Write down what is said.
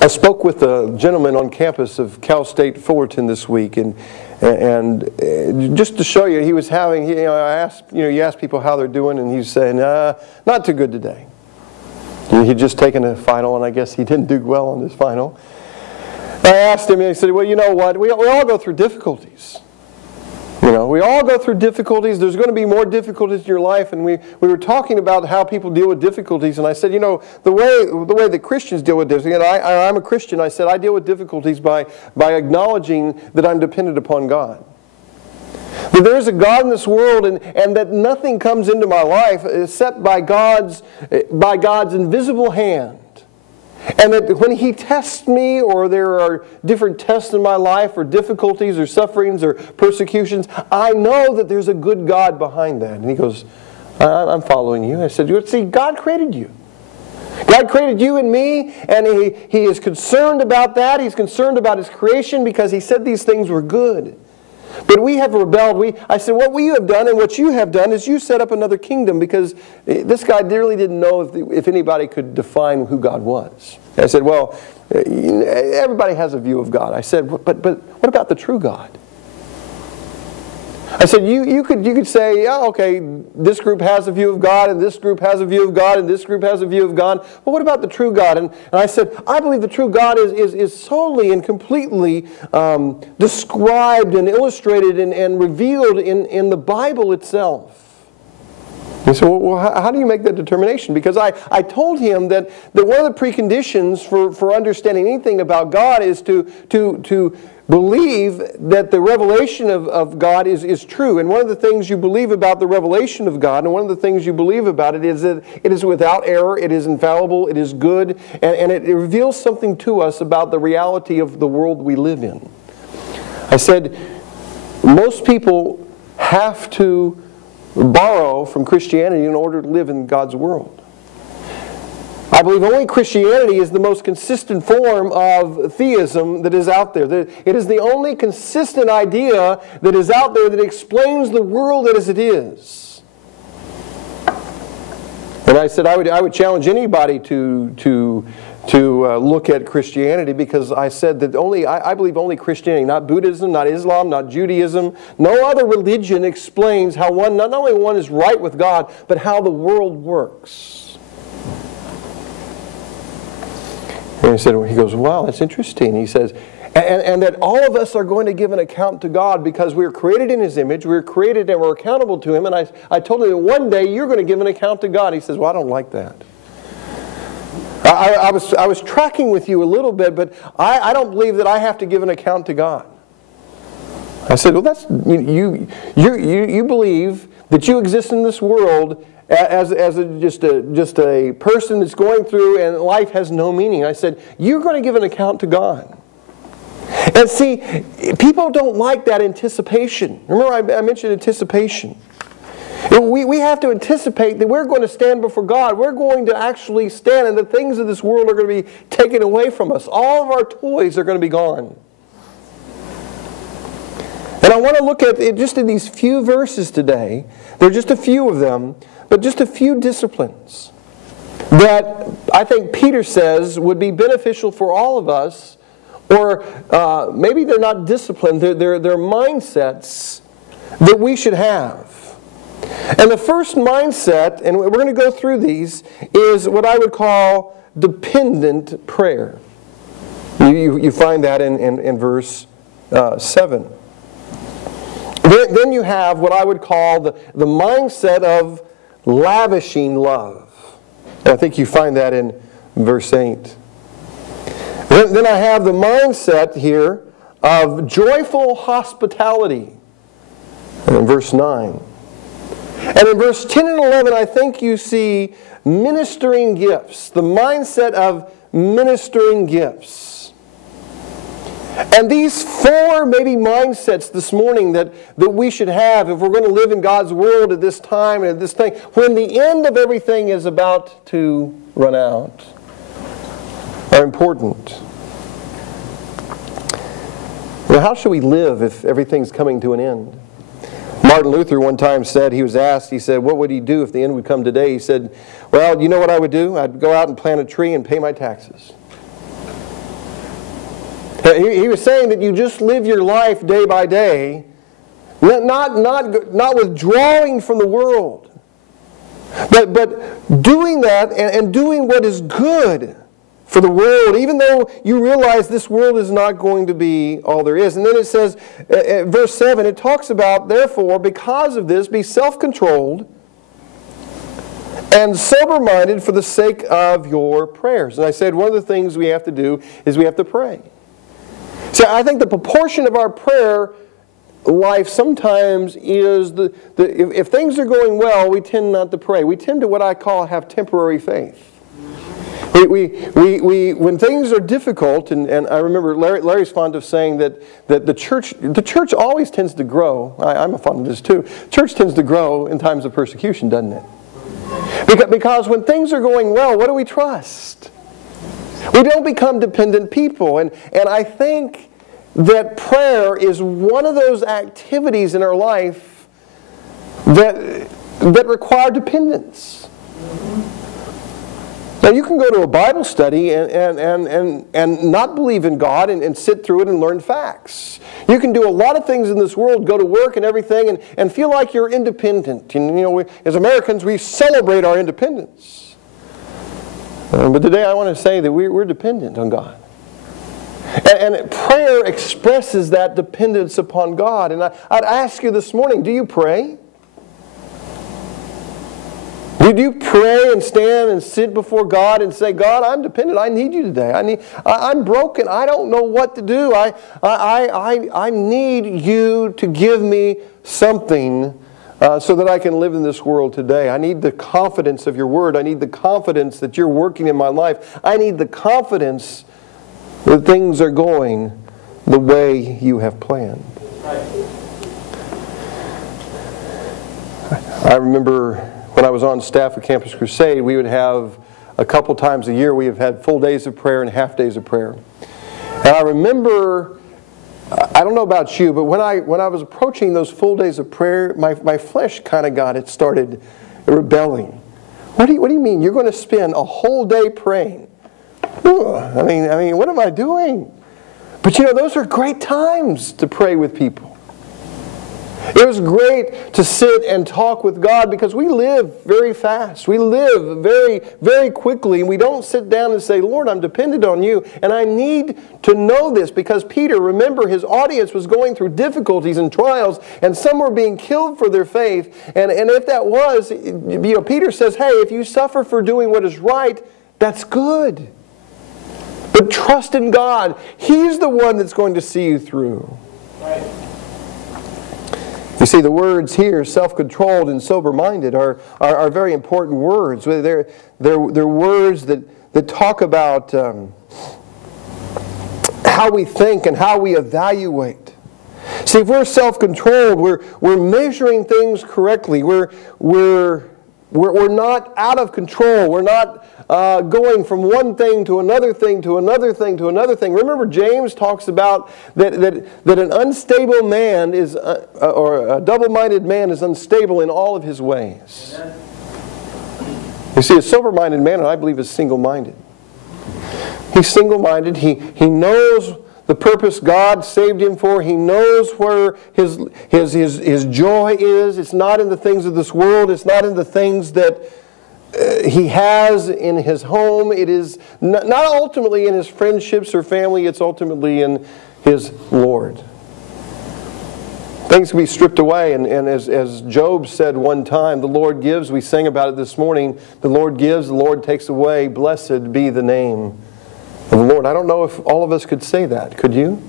I spoke with a gentleman on campus of Cal State Fullerton this week, and just to show you, he was having, you ask people how they're doing, and he's saying, not too good today. He'd just taken a final, and I guess he didn't do well on his final. I asked him, and he said, well, you know what, we all go through difficulties. We all go through difficulties. There's going to be more difficulties in your life. And we were talking about how people deal with difficulties. And I said, the way that Christians deal with difficulties, I'm a Christian. I said, I deal with difficulties by acknowledging that I'm dependent upon God. That there is a God in this world, and that nothing comes into my life except by God's invisible hand. And that when He tests me, or there are different tests in my life, or difficulties, or sufferings, or persecutions, I know that there's a good God behind that. And he goes, I'm following you. I said, see, God created you. God created you and me, and He is concerned about that. He's concerned about His creation because He said these things were good. But we have rebelled. I said, what we have done and what you have done is you set up another kingdom, because this guy really didn't know if anybody could define who God was. I said, well, everybody has a view of God. I said, but what about the true God? I said, you could say, yeah, okay, this group has a view of God, and this group has a view of God, and this group has a view of God. But what about the true God? And I said, I believe the true God is solely and completely described and illustrated and revealed in the Bible itself. He said, well, how do you make that determination? Because I told him that one of the preconditions for understanding anything about God is to believe that the revelation of God is true. And one of the things you believe about the revelation of God, and one of the things you believe about it is that it is without error, it is infallible, it is good, and it reveals something to us about the reality of the world we live in. I said, most people have to borrow from Christianity in order to live in God's world. I believe only Christianity is the most consistent form of theism that is out there. It is the only consistent idea that is out there that explains the world as it is. And I said I would challenge anybody to look at Christianity, because I said that I believe only Christianity, not Buddhism, not Islam, not Judaism, no other religion explains how not only one is right with God, but how the world works. And he goes, wow, that's interesting. He says, and that all of us are going to give an account to God because we're created in His image, we're created and we're accountable to Him. And I told him that one day you're going to give an account to God. He says, well, I don't like that. I was tracking with you a little bit, but I don't believe that I have to give an account to God. I said, well, that's you believe that you exist in this world as just a person that's going through and life has no meaning. I said, you're going to give an account to God. And see, people don't like that anticipation. Remember I mentioned anticipation. We have to anticipate that we're going to stand before God. We're going to actually stand, and the things of this world are going to be taken away from us. All of our toys are going to be gone. And I want to look at it just in these few verses today. There are just a few of them, but just a few disciplines that I think Peter says would be beneficial for all of us, or maybe they're not disciplined, they're mindsets that we should have. And the first mindset, and we're going to go through these, is what I would call dependent prayer. You find that in verse 7. Then you have what I would call the mindset of lavishing love. And I think you find that in verse 8. Then I have the mindset here of joyful hospitality in verse 9. And in verse 10 and 11, I think you see ministering gifts, the mindset of ministering gifts. And these four maybe mindsets this morning that we should have if we're going to live in God's world at this time and at this thing, when the end of everything is about to run out, are important. Now, how should we live if everything's coming to an end? Martin Luther one time said, he was asked, he said, what would he do if the end would come today? He said, well, you know what I would do? I'd go out and plant a tree and pay my taxes. He was saying that you just live your life day by day, not withdrawing from the world, but doing that and doing what is good for the world, even though you realize this world is not going to be all there is. And then it says, verse 7, it talks about, therefore, because of this, be self-controlled and sober-minded for the sake of your prayers. And I said one of the things we have to do is we have to pray. See, I think the proportion of our prayer life sometimes is, if things are going well, we tend not to pray. We tend to what I call have temporary faith. When things are difficult, and I remember Larry's fond of saying that the church always tends to grow. I'm fond of this too. Church tends to grow in times of persecution, doesn't it? Because when things are going well, what do we trust? We don't become dependent people. And I think that prayer is one of those activities in our life that require dependence. Now, you can go to a Bible study and not believe in God and sit through it and learn facts. You can do a lot of things in this world, go to work and everything, and feel like you're independent. And, as Americans, we celebrate our independence. But today I want to say that we're dependent on God. And prayer expresses that dependence upon God. And I'd ask you this morning, do you pray? Do you pray and stand and sit before God and say, God, I'm dependent. I need you today. I'm broken. I don't know what to do. I need you to give me something so that I can live in this world today. I need the confidence of your word. I need the confidence that you're working in my life. I need the confidence that things are going the way you have planned. I remember when I was on staff at Campus Crusade, we would have a couple times a year, we have had full days of prayer and half days of prayer. And I remember, I don't know about you, but when I was approaching those full days of prayer, my flesh kind of started rebelling. What do you mean? You're going to spend a whole day praying? I mean, what am I doing? But those are great times to pray with people. It was great to sit and talk with God because we live very fast. We live very, very quickly. And we don't sit down and say, Lord, I'm dependent on you. And I need to know this because Peter, remember, his audience was going through difficulties and trials. And some were being killed for their faith. And if that was, Peter says, hey, if you suffer for doing what is right, that's good. But trust in God. He's the one that's going to see you through. Right. You see, the words here, self-controlled and sober-minded, are very important words. They're words that talk about how we think and how we evaluate. See, if we're self-controlled, we're measuring things correctly. We're not out of control. We're not going from one thing to another thing to another thing to another thing. Remember, James talks about that an unstable man is, or a double-minded man is unstable in all of his ways. Amen. You see, a sober-minded man, and I believe, is single-minded. He's single-minded. He knows the purpose God saved him for. He knows where his joy is. It's not in the things of this world. It's not in the things that he has in his home. It is not ultimately in his friendships or family. It's ultimately in his Lord. Things can be stripped away, and as Job said one time, the Lord gives. We sang about it this morning. The Lord gives, the Lord takes away. Blessed be the name of the Lord. I don't know if all of us could say that. Could you?